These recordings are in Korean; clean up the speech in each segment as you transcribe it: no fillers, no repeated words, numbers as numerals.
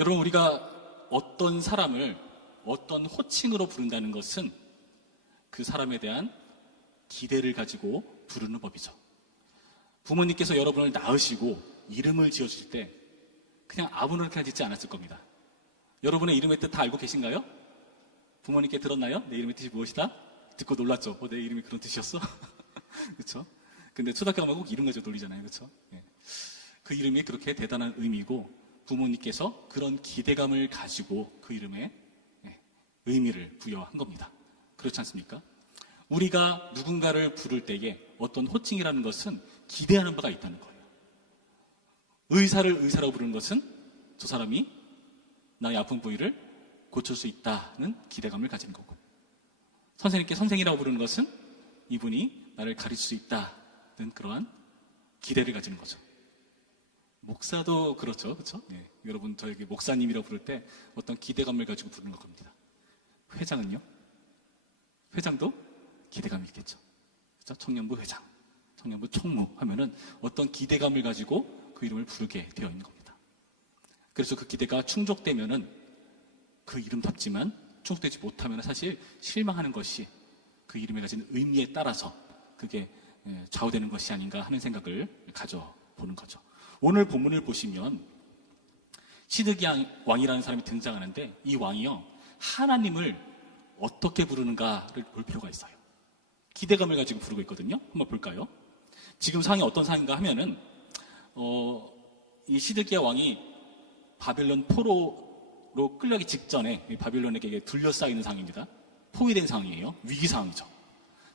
여러분, 우리가 어떤 사람을 어떤 호칭으로 부른다는 것은 그 사람에 대한 기대를 가지고 부르는 법이죠. 부모님께서 여러분을 낳으시고 이름을 지어주실 때 그냥 아무렇게나 짓지 않았을 겁니다. 여러분의 이름의 뜻 다 알고 계신가요? 부모님께 들었나요? 내 이름의 뜻이 무엇이다? 듣고 놀랐죠? 내 이름이 그런 뜻이었어? 그렇죠? 근데 초등학교 가면 꼭 이름 가지고 놀리잖아요. 그렇죠? 예. 그 이름이 그렇게 대단한 의미고 부모님께서 그런 기대감을 가지고 그 이름에 의미를 부여한 겁니다. 그렇지 않습니까? 우리가 누군가를 부를 때에 어떤 호칭이라는 것은 기대하는 바가 있다는 거예요. 의사를 의사라고 부르는 것은 저 사람이 나의 아픈 부위를 고칠 수 있다는 기대감을 가지는 거고, 선생님께 선생이라고 부르는 것은 이분이 나를 가르칠 수 있다는 그러한 기대를 가지는 거죠. 목사도 그렇죠. 그렇죠? 네. 여러분, 저에게 목사님이라고 부를 때 어떤 기대감을 가지고 부르는 겁니다. 회장은요? 회장도 기대감이 있겠죠. 그렇죠? 청년부 회장, 청년부 총무 하면은 어떤 기대감을 가지고 그 이름을 부르게 되어 있는 겁니다. 그래서 그 기대가 충족되면은 그 이름답지만 충족되지 못하면 사실 실망하는 것이 그 이름에 가진 의미에 따라서 그게 좌우되는 것이 아닌가 하는 생각을 가져보는 거죠. 오늘 본문을 보시면 시드기야 왕이라는 사람이 등장하는데, 이 왕이요, 하나님을 어떻게 부르는가를 볼 필요가 있어요. 기대감을 가지고 부르고 있거든요. 한번 볼까요? 지금 상황이 어떤 상황인가 하면은 이 시드기야 왕이 바벨론 포로로 끌려가기 직전에 바벨론에게 둘러싸이는 상황입니다. 포위된 상황이에요. 위기 상황이죠.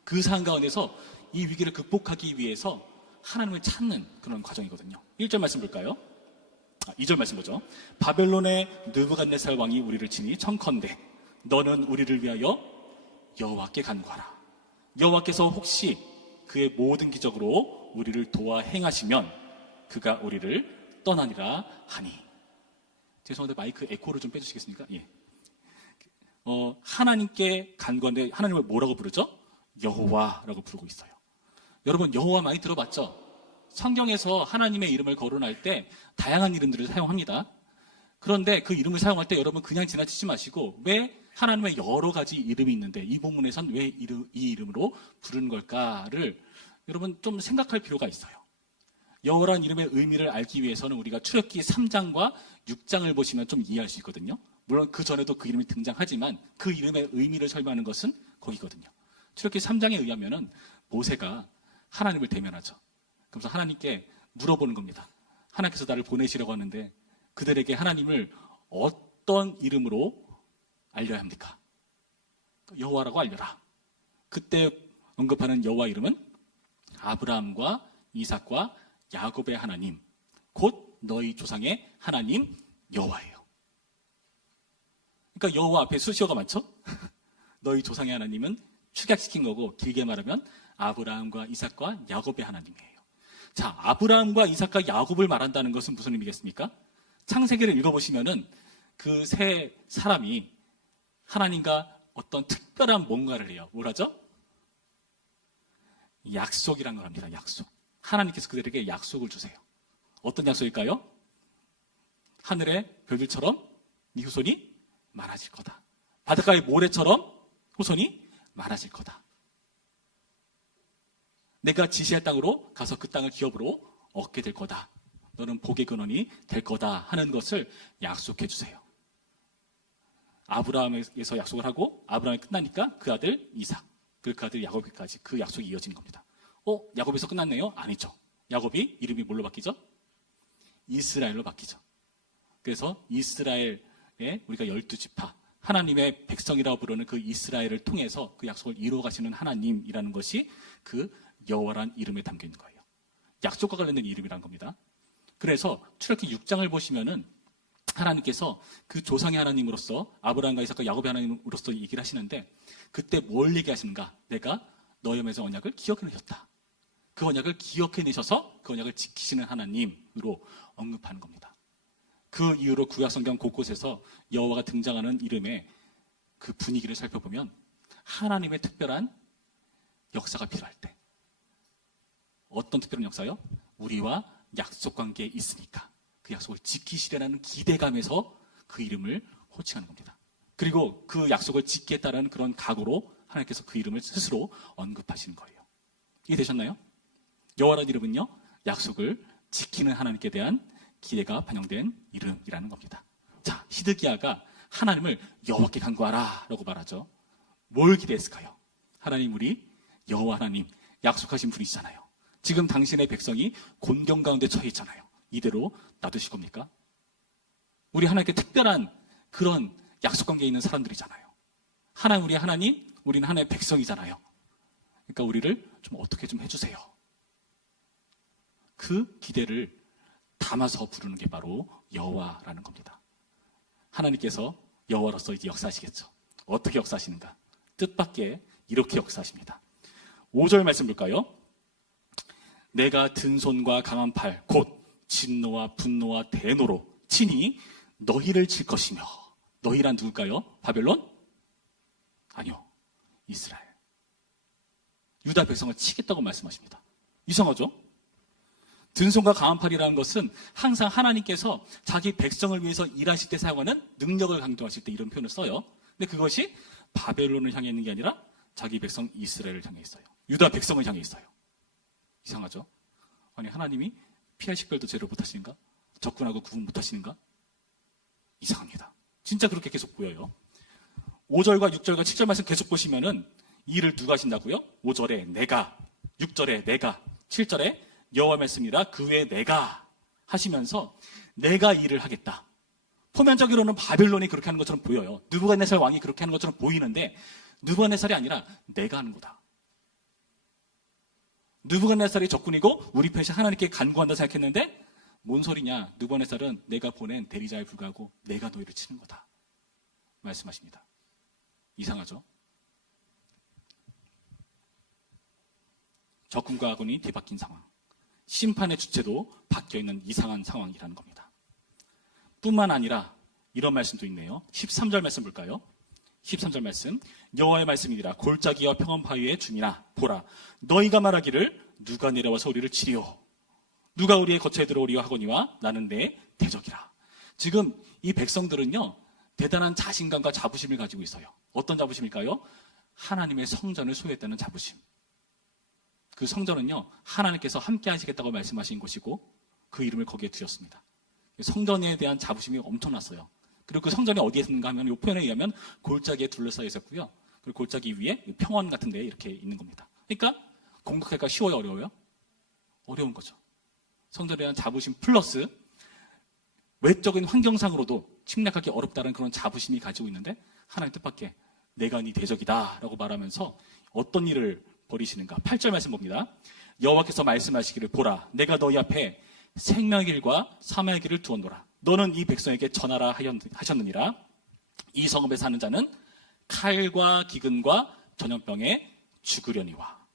그 상황 가운데서 이 위기를 극복하기 위해서 하나님을 찾는 그런 과정이거든요. 1절 말씀 볼까요? 2절 말씀 보죠. 바벨론의 느부갓네살 왕이 우리를 치니 청컨대 너는 우리를 위하여 여호와께 간구하라. 여호와께서 혹시 그의 모든 기적으로 우리를 도와 행하시면 그가 우리를 떠나니라 하니. 죄송한데 마이크 에코를 좀 빼주시겠습니까? 예. 하나님께 간구하는데 하나님을 뭐라고 부르죠? 여호와라고 부르고 있어요. 여러분, 여호와 많이 들어봤죠? 성경에서 하나님의 이름을 거론할 때 다양한 이름들을 사용합니다. 그런데 그 이름을 사용할 때 여러분 그냥 지나치지 마시고, 왜 하나님의 여러 가지 이름이 있는데 이 본문에선 왜 이 이름으로 부르는 걸까를 여러분 좀 생각할 필요가 있어요. 여호라는 이름의 의미를 알기 위해서는 우리가 출애굽기 3장과 6장을 보시면 좀 이해할 수 있거든요. 물론 그 전에도 그 이름이 등장하지만 그 이름의 의미를 설명하는 것은 거기거든요. 출애굽기 3장에 의하면은 모세가 하나님을 대면하죠. 그래서 하나님께 물어보는 겁니다. 하나님께서 나를 보내시려고 하는데 그들에게 하나님을 어떤 이름으로 알려야 합니까? 여호와라고 알려라. 그때 언급하는 여호와 이름은 아브라함과 이삭과 야곱의 하나님, 곧 너희 조상의 하나님 여호와예요. 그러니까 여호와 앞에 수식어가 많죠? 너희 조상의 하나님은 축약시킨 거고, 길게 말하면 아브라함과 이삭과 야곱의 하나님이에요. 자, 아브라함과 이삭과 야곱을 말한다는 것은 무슨 의미겠습니까? 창세기를 읽어보시면은 그 세 사람이 하나님과 어떤 특별한 뭔가를 해요. 뭐라죠? 약속이란 걸 합니다. 약속. 하나님께서 그들에게 약속을 주세요. 어떤 약속일까요? 하늘의 별들처럼 네 후손이 많아질 거다. 바닷가의 모래처럼 후손이 많아질 거다. 내가 지시할 땅으로 가서 그 땅을 기업으로 얻게 될 거다. 너는 복의 근원이 될 거다 하는 것을 약속해 주세요. 아브라함에서 약속을 하고 아브라함이 끝나니까 그 아들 이삭, 그리고 그 아들 야곱에까지 그 약속이 이어지는 겁니다. 야곱에서 끝났네요? 아니죠. 야곱이 이름이 뭘로 바뀌죠? 이스라엘로 바뀌죠. 그래서 이스라엘의 우리가 12지파, 하나님의 백성이라고 부르는 그 이스라엘을 통해서 그 약속을 이루어 가시는 하나님이라는 것이 그 여호와란 이름에 담겨 있는 거예요. 약속과 관련된 이름이란 겁니다. 그래서 출애굽기 6장을 보시면은 하나님께서 그 조상의 하나님으로서 아브라함과 이삭과 야곱의 하나님으로서 얘기를 하시는데, 그때 뭘 얘기하시는가? 내가 너희 맺은 언약을 기억해내셨다. 그 언약을 기억해내셔서 그 언약을 지키시는 하나님으로 언급하는 겁니다. 그 이후로 구약성경 곳곳에서 여호와가 등장하는 이름의 그 분위기를 살펴보면 하나님의 특별한 역사가 필요할 때, 어떤 특별한 역사요? 우리와 약속관계에 있으니까 그 약속을 지키시려는 기대감에서 그 이름을 호칭하는 겁니다. 그리고 그 약속을 지키겠다는 그런 각오로 하나님께서 그 이름을 스스로 언급하시는 거예요. 이해되셨나요? 여호와라는 이름은요, 약속을 지키는 하나님께 대한 기대가 반영된 이름이라는 겁니다. 자, 시드기야가 하나님을 여호와께 간구하라 라고 말하죠. 뭘 기대했을까요? 하나님, 우리 여호와 하나님 약속하신 분이시잖아요. 지금 당신의 백성이 곤경 가운데 처해 있잖아요. 이대로 놔두실 겁니까? 우리 하나님께 특별한 그런 약속 관계에 있는 사람들이잖아요. 하나님, 우리 하나님, 우리는 하나님의 백성이잖아요. 그러니까 우리를 좀 어떻게 좀 해주세요. 그 기대를 담아서 부르는 게 바로 여호와라는 겁니다. 하나님께서 여호와로서 이제 역사하시겠죠. 어떻게 역사하시는가? 뜻밖의 이렇게 역사하십니다. 5절 말씀 볼까요? 내가 든 손과 강한 팔, 곧 진노와 분노와 대노로 친히 너희를 칠 것이며. 너희란 누굴까요? 바벨론? 아니요, 이스라엘. 유다 백성을 치겠다고 말씀하십니다. 이상하죠? 든 손과 강한 팔이라는 것은 항상 하나님께서 자기 백성을 위해서 일하실 때 사용하는 능력을 강조하실 때 이런 표현을 써요. 근데 그것이 바벨론을 향해 있는 게 아니라 자기 백성 이스라엘을 향해 있어요. 유다 백성을 향해 있어요. 이상하죠? 아니, 하나님이 피할 식별도 제대로 못하시는가? 적군하고 구분 못하시는가? 이상합니다. 진짜 그렇게 계속 보여요. 5절과 6절과 7절 말씀 계속 보시면은 이 일을 누가 하신다고요? 5절에 내가, 6절에 내가, 7절에 여호와 말씀이라 그 외에 내가 하시면서 내가 일을 하겠다. 표면적으로는 바벨론이 그렇게 하는 것처럼 보여요. 느부갓네살 왕이 그렇게 하는 것처럼 보이는데 느부갓네살이 아니라 내가 하는 거다. 느부갓네살이 적군이고 우리 편이 하나님께 간구한다 생각했는데 뭔 소리냐? 느부갓네살은 내가 보낸 대리자에 불과하고 내가 너희를 치는 거다 말씀하십니다. 이상하죠? 적군과 아군이 뒤바뀐 상황, 심판의 주체도 바뀌어있는 이상한 상황이라는 겁니다. 뿐만 아니라 이런 말씀도 있네요. 13절 말씀 볼까요? 13절 말씀, 여호와의 말씀이니라 골짜기와 평원바위의 주니나 보라, 너희가 말하기를 누가 내려와서 우리를 치리오, 누가 우리의 거처에 들어오리오 하거니와 나는 내 대적이라. 지금 이 백성들은요, 대단한 자신감과 자부심을 가지고 있어요. 어떤 자부심일까요? 하나님의 성전을 소유했다는 자부심. 그 성전은요, 하나님께서 함께 하시겠다고 말씀하신 곳이고 그 이름을 거기에 두셨습니다. 성전에 대한 자부심이 엄청났어요. 그리고 그 성전이 어디에 있는가 하면 이 표현에 의하면 골짜기에 둘러싸여 있었고요. 그리고 골짜기 위에 평원 같은 데에 이렇게 있는 겁니다. 그러니까 공격하기가 쉬워요, 어려워요? 어려운 거죠. 성전에 대한 자부심 플러스 외적인 환경상으로도 침략하기 어렵다는 그런 자부심이 가지고 있는데 하나님 뜻밖의 내가 네 대적이다 라고 말하면서 어떤 일을 벌이시는가? 8절 말씀 봅니다. 여호와께서 말씀하시기를 보라, 내가 너희 앞에 생명의 길과 사망의 길을 두었노라. 너는 이 백성에게 전하라 하셨느니라. 이 성읍에 사는 자는 칼과 기근과 전염병에 죽으려니와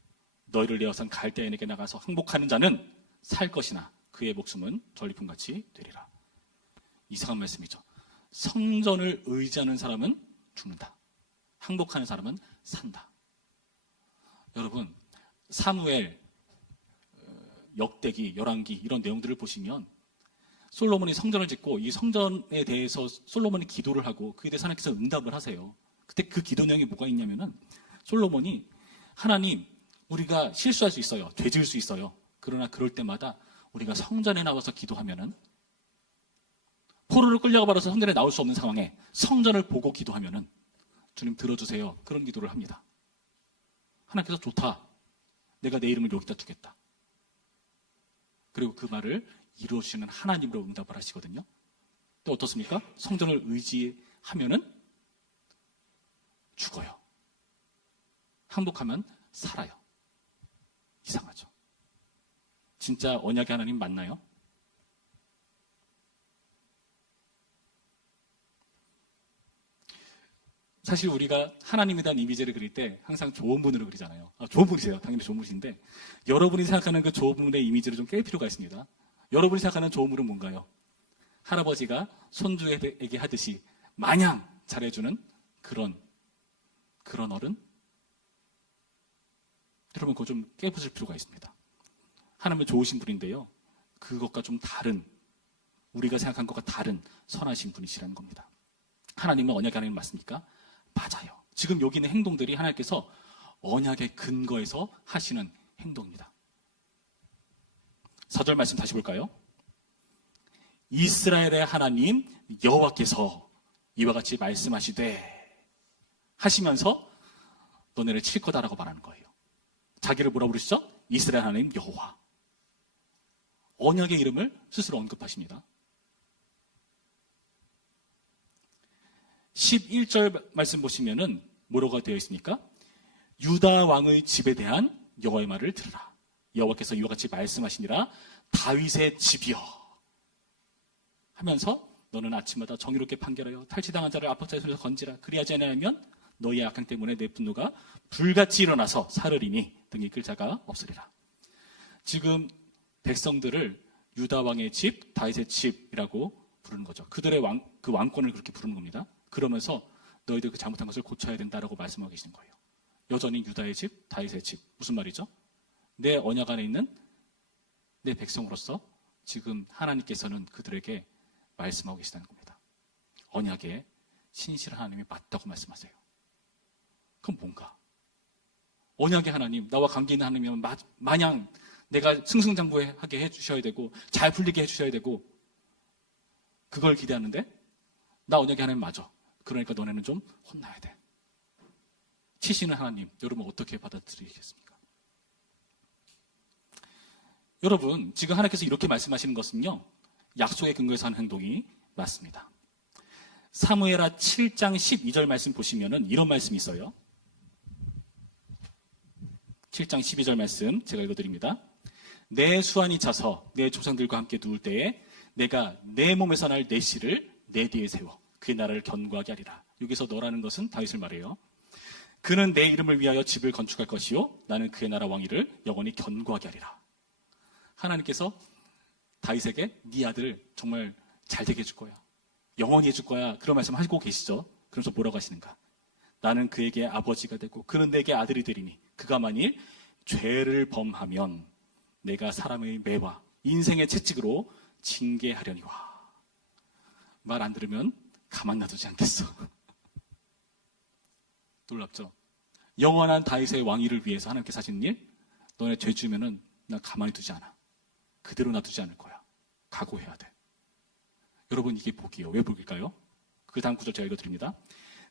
너희를 내어선 갈대인에게 나가서 항복하는 자는 살 것이나 그의 목숨은 전리품같이 되리라. 이상한 말씀이죠. 성전을 의지하는 사람은 죽는다. 항복하는 사람은 산다. 여러분, 사무엘, 역대기, 열왕기 이런 내용들을 보시면 솔로몬이 성전을 짓고 이 성전에 대해서 솔로몬이 기도를 하고 그에 대해서 하나님께서 응답을 하세요. 그때 그 기도 내용이 뭐가 있냐면은 솔로몬이 하나님, 우리가 실수할 수 있어요. 죄 지을 수 있어요. 그러나 그럴 때마다 우리가 성전에 나와서 기도하면은 포로를 끌려가 버려서 성전에 나올 수 없는 상황에 성전을 보고 기도하면은 주님 들어주세요. 그런 기도를 합니다. 하나님께서 좋다. 내가 내 이름을 여기다 두겠다. 그리고 그 말을 이루어주시는 하나님으로 응답을 하시거든요. 또 어떻습니까? 성전을 의지하면은 죽어요. 항복하면 살아요. 이상하죠? 진짜 언약의 하나님 맞나요? 사실 우리가 하나님에 대한 이미지를 그릴 때 항상 좋은 분으로 그리잖아요. 좋은 분이세요. 당연히 좋은 분이신데 여러분이 생각하는 그 좋은 분의 이미지를 좀 깰 필요가 있습니다. 여러분이 생각하는 좋은 분은 뭔가요? 할아버지가 손주에게 하듯이 마냥 잘해주는 그런 어른? 여러분 그거 좀 깨부술 필요가 있습니다. 하나님은 좋으신 분인데요. 그것과 좀 다른 우리가 생각한 것과 다른 선하신 분이시라는 겁니다. 하나님은 언약의 하나님 맞습니까? 맞아요. 지금 여기 있는 행동들이 하나님께서 언약의 근거에서 하시는 행동입니다. 4절 말씀 다시 볼까요? 이스라엘의 하나님 여호와께서 이와 같이 말씀하시되 하시면서 너네를 칠 거다라고 말하는 거예요. 자기를 뭐라 부르시죠? 이스라엘 하나님 여호와. 언약의 이름을 스스로 언급하십니다. 11절 말씀 보시면은 뭐라고 되어 있습니까? 유다 왕의 집에 대한 여호와의 말을 들으라. 여호와께서 이와 같이 말씀하시니라. 다윗의 집이여 하면서 너는 아침마다 정의롭게 판결하여 탈취당한 자를 압박자의 손에서 건지라. 그리하지 않으면 너희의 악행 때문에 내 분노가 불같이 일어나서 사르리니 등이 끌 자가 없으리라. 지금 백성들을 유다 왕의 집, 다윗의 집이라고 부르는 거죠. 그들의 그 왕권을 그렇게 부르는 겁니다. 그러면서 너희들 그 잘못한 것을 고쳐야 된다라고 말씀하고 계시는 거예요. 여전히 유다의 집, 다윗의 집. 무슨 말이죠? 내 언약 안에 있는 내 백성으로서 지금 하나님께서는 그들에게 말씀하고 계시다는 겁니다. 언약에 신실한 하나님이 맞다고 말씀하세요. 그럼 뭔가? 언약의 하나님, 나와 관계 있는 하나님이면 마냥 내가 승승장구하게 해주셔야 되고 잘 풀리게 해주셔야 되고 그걸 기대하는데 나 언약의 하나님 맞아. 그러니까 너네는 좀 혼나야 돼. 치시는 하나님, 여러분 어떻게 받아들이겠습니까? 여러분, 지금 하나님께서 이렇게 말씀하시는 것은요, 약속의 근거에서 하는 행동이 맞습니다. 사무엘하 7장 12절 말씀 보시면은 이런 말씀이 있어요. 7장 12절 말씀 제가 읽어드립니다. 내 수완이 차서 내 조상들과 함께 누울 때에 내가 내 몸에서 날 내 씨를 내 뒤에 세워 그의 나라를 견고하게 하리라. 여기서 너라는 것은 다윗을 말해요. 그는 내 이름을 위하여 집을 건축할 것이요 나는 그의 나라 왕위를 영원히 견고하게 하리라. 하나님께서 다윗에게 네 아들 정말 잘 되게 해줄 거야. 영원히 해줄 거야. 그런 말씀 하고 계시죠. 그러면서 뭐라고 하시는가? 나는 그에게 아버지가 되고 그는 내게 아들이 되리니 그가 만일 죄를 범하면 내가 사람의 매와 인생의 채찍으로 징계하려니와. 말 안 들으면 가만 놔두지 않겠어. 놀랍죠? 영원한 다윗의 왕위를 위해서 하나님께서 하시는 일, 너네 죄 지으면은 나 가만히 두지 않아. 그대로 놔두지 않을 거야. 각오해야 돼. 여러분 이게 복이에요. 왜 복일까요? 그 다음 구절 제가 읽어드립니다.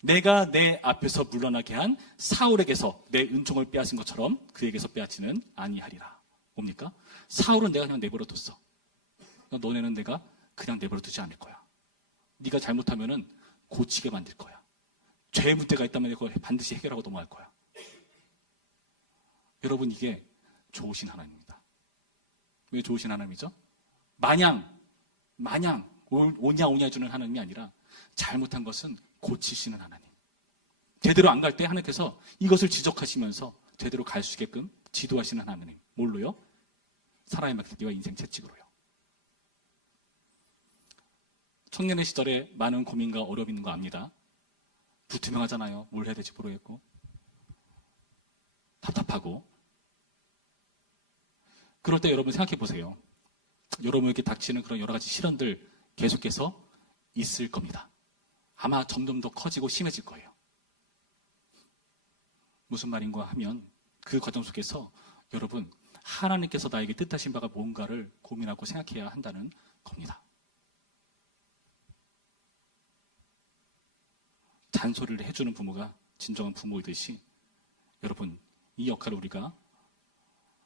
내가 내 앞에서 물러나게 한 사울에게서 내 은총을 빼앗은 것처럼 그에게서 빼앗지는 아니하리라. 뭡니까? 사울은 내가 그냥 내버려 뒀어. 너네는 내가 그냥 내버려 두지 않을 거야. 네가 잘못하면은 고치게 만들 거야. 죄의 문제가 있다면 이거 반드시 해결하고 넘어갈 거야. 여러분 이게 좋으신 하나님입니다. 왜 좋으신 하나님이죠? 마냥 오냐 해주는 하나님이 아니라 잘못한 것은 고치시는 하나님. 제대로 안 갈 때 하나님께서 이것을 지적하시면서 제대로 갈 수 있게끔 지도하시는 하나님. 뭘로요? 사람의 막대기와 인생 채찍으로요. 청년의 시절에 많은 고민과 어려움이 있는 거 압니다. 불투명하잖아요. 뭘 해야 될지 모르겠고 답답하고. 그럴 때 여러분 생각해 보세요. 여러분에게 닥치는 그런 여러 가지 시련들 계속해서 있을 겁니다. 아마 점점 더 커지고 심해질 거예요. 무슨 말인가 하면 그 과정 속에서 여러분 하나님께서 나에게 뜻하신 바가 뭔가를 고민하고 생각해야 한다는 겁니다. 잔소리를 해주는 부모가 진정한 부모이듯이 여러분 이 역할을 우리가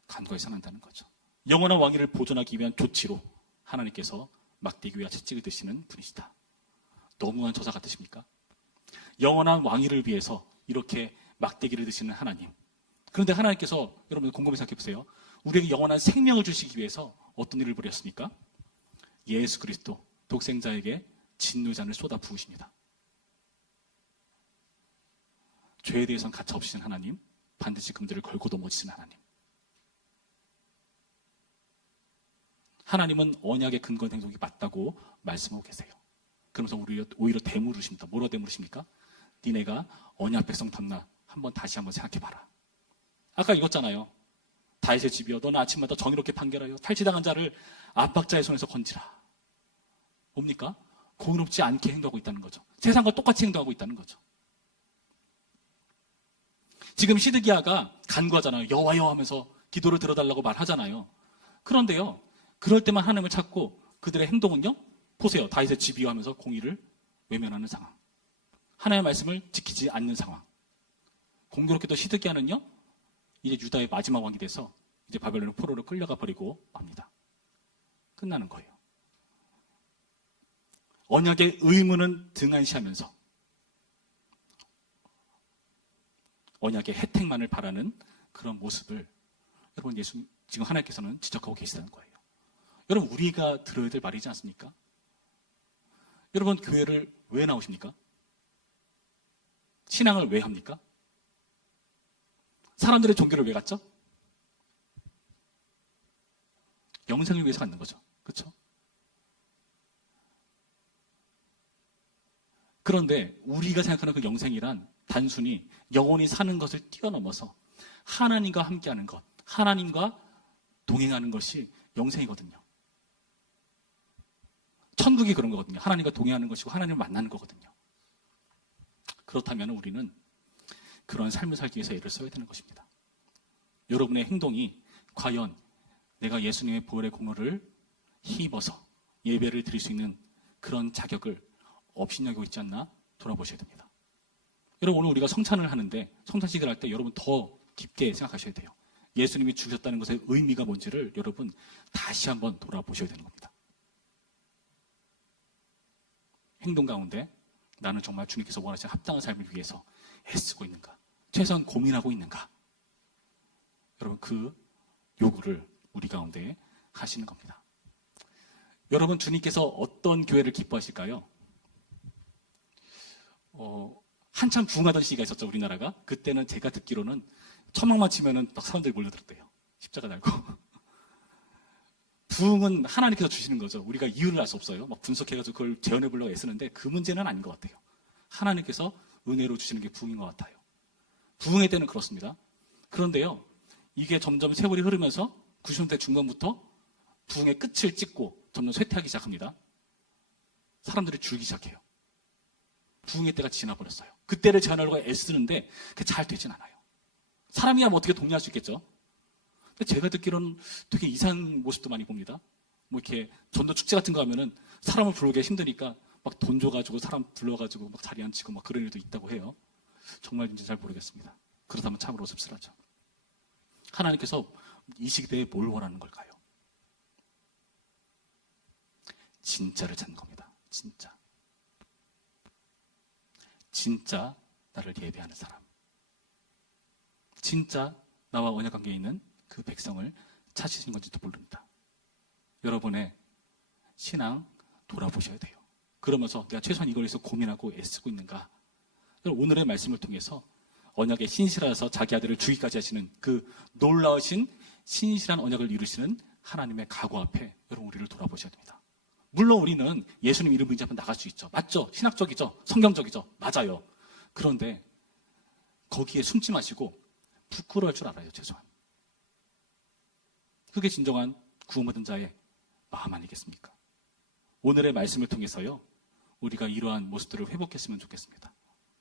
간과해서는 한다는 거죠. 영원한 왕위를 보존하기 위한 조치로 하나님께서 막대기와 채찍을 드시는 분이시다. 너무한 저사 같으십니까? 영원한 왕위를 위해서 이렇게 막대기를 드시는 하나님. 그런데 하나님께서 여러분 곰곰이 생각해 보세요. 우리에게 영원한 생명을 주시기 위해서 어떤 일을 벌였습니까? 예수 그리스도 독생자에게 진노잔을 쏟아 부으십니다. 죄에 대해서는 가차 없으신 하나님, 반드시 금들을 걸고 넘어지신 하나님. 하나님은 언약의 근거 행동이 맞다고 말씀하고 계세요. 그러면서 오히려 대물으십니다. 뭐로 대물으십니까? 니네가 언약 백성 탐나 다시 한번 생각해봐라. 아까 읽었잖아요. 다윗의 집이여 너는 아침마다 정의롭게 판결하여 탈취당한 자를 압박자의 손에서 건지라. 뭡니까? 공의롭지 않게 행동하고 있다는 거죠. 세상과 똑같이 행동하고 있다는 거죠. 지금 시드기야가 간구하잖아요. 여호와여 하면서 기도를 들어달라고 말하잖아요. 그런데요, 그럴 때만 하나님을 찾고 그들의 행동은요, 보세요. 다윗의 집이하면서 공의를 외면하는 상황. 하나님의 말씀을 지키지 않는 상황. 공교롭게도 시드기야는요, 이제 유다의 마지막 왕이 돼서 이제 바벨론 포로로 끌려가 버리고 맙니다. 끝나는 거예요. 언약의 의무는 등한시하면서 언약의 혜택만을 바라는 그런 모습을 여러분 지금 하나님께서는 지적하고 계시다는 거예요. 여러분 우리가 들어야 될 말이지 않습니까? 여러분 교회를 왜 나오십니까? 신앙을 왜 합니까? 사람들의 종교를 왜 갖죠? 영생을 위해서 갖는 거죠. 그렇죠? 그런데 우리가 생각하는 그 영생이란 단순히 영원히 사는 것을 뛰어넘어서 하나님과 함께하는 것, 하나님과 동행하는 것이 영생이거든요. 천국이 그런 거거든요. 하나님과 동행하는 것이고 하나님을 만나는 거거든요. 그렇다면 우리는 그런 삶을 살기 위해서 애를 써야 되는 것입니다. 여러분의 행동이 과연 내가 예수님의 보혈의 공로를 힘입어서 예배를 드릴 수 있는 그런 자격을 업신여기고 있지 않나 돌아보셔야 됩니다. 여러분 오늘 우리가 성찬을 하는데 성찬식을 할 때 여러분 더 깊게 생각하셔야 돼요. 예수님이 죽으셨다는 것의 의미가 뭔지를 여러분 다시 한번 돌아보셔야 되는 겁니다. 행동 가운데 나는 정말 주님께서 원하시는 합당한 삶을 위해서 애쓰고 있는가? 최소한 고민하고 있는가? 여러분 그 요구를 우리 가운데 하시는 겁니다. 여러분 주님께서 어떤 교회를 기뻐하실까요? 한참 부흥하던 시기가 있었죠, 우리나라가. 그때는 제가 듣기로는 천막만 치면은 막 사람들이 몰려들었대요. 십자가 달고. 부흥은 하나님께서 주시는 거죠. 우리가 이유를 알 수 없어요. 막 분석해가지고 그걸 재현해 보려고 애쓰는데 그 문제는 아닌 것 같아요. 하나님께서 은혜로 주시는 게 부흥인 것 같아요. 부흥의 때는 그렇습니다. 그런데요, 이게 점점 세월이 흐르면서 90년대 중반부터 부흥의 끝을 찍고 점점 쇠퇴하기 시작합니다. 사람들이 줄기 시작해요. 부흥의 때가 지나버렸어요. 그때를 제한하려고 애쓰는데 그게 잘 되진 않아요. 사람이야 뭐 어떻게 독려할 수 있겠죠? 근데 제가 듣기로는 되게 이상한 모습도 많이 봅니다. 뭐 이렇게 전도 축제 같은 거 하면은 사람을 부르기 힘드니까 막 돈 줘가지고 사람 불러가지고 막 자리 앉히고 막 그런 일도 있다고 해요. 정말인지 잘 모르겠습니다. 그렇다면 참으로 씁쓸하죠. 하나님께서 이 시대에 뭘 원하는 걸까요? 진짜를 찾는 겁니다. 진짜. 진짜 나를 예배하는 사람. 진짜 나와 언약관계에 있는 그 백성을 찾으신 건지도 모릅니다. 여러분의 신앙 돌아보셔야 돼요. 그러면서 내가 최소한 이걸 위해서 고민하고 애쓰고 있는가. 오늘의 말씀을 통해서 언약에 신실하셔서 자기 아들을 주기까지 하시는 그 놀라우신 신실한 언약을 이루시는 하나님의 각오 앞에 여러분 우리를 돌아보셔야 됩니다. 물론 우리는 예수님 이름 인정하면 나갈 수 있죠. 맞죠? 신학적이죠? 성경적이죠? 맞아요. 그런데 거기에 숨지 마시고 부끄러울 줄 알아요. 최소한. 그게 진정한 구원받은 자의 마음 아니겠습니까? 오늘의 말씀을 통해서요, 우리가 이러한 모습들을 회복했으면 좋겠습니다.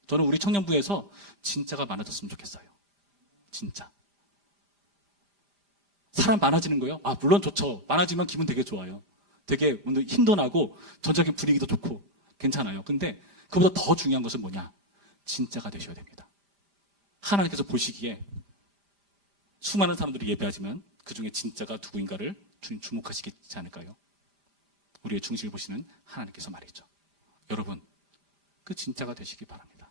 저는 우리 청년부에서 진짜가 많아졌으면 좋겠어요. 진짜. 사람 많아지는 거요? 아, 물론 좋죠. 많아지면 기분 되게 좋아요. 되게 힘도 나고 전적인 분위기도 좋고 괜찮아요. 근데 그보다 더 중요한 것은 뭐냐? 진짜가 되셔야 됩니다. 하나님께서 보시기에 수많은 사람들이 예배하지만 그 중에 진짜가 누구인가를 주목하시겠지 않을까요? 우리의 중심을 보시는 하나님께서 말이죠. 여러분, 그 진짜가 되시기 바랍니다.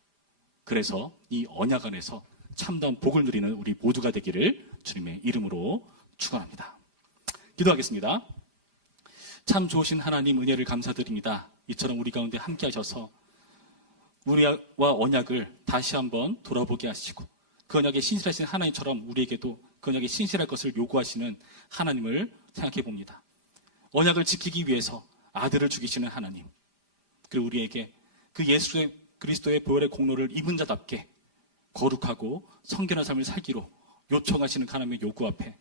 그래서 이 언약 안에서 참다운 복을 누리는 우리 모두가 되기를 주님의 이름으로 축원합니다. 기도하겠습니다. 참 좋으신 하나님 은혜를 감사드립니다. 이처럼 우리 가운데 함께 하셔서 우리와 언약을 다시 한번 돌아보게 하시고 그 언약에 신실하신 하나님처럼 우리에게도 그 언약에 신실할 것을 요구하시는 하나님을 생각해 봅니다. 언약을 지키기 위해서 아들을 죽이시는 하나님, 그리고 우리에게 그 예수 그리스도의 보혈의 공로를 입은 자답게 거룩하고 성결한 삶을 살기로 요청하시는 하나님의 요구 앞에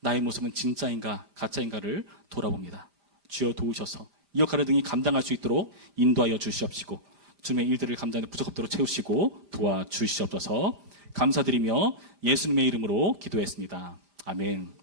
나의 모습은 진짜인가 가짜인가를 돌아봅니다. 주여 도우셔서 이 역할을 등이 감당할 수 있도록 인도하여 주시옵시고 주님의 일들을 감당하는 부족함대로 채우시고 도와주시옵소서. 감사드리며 예수님의 이름으로 기도했습니다. 아멘.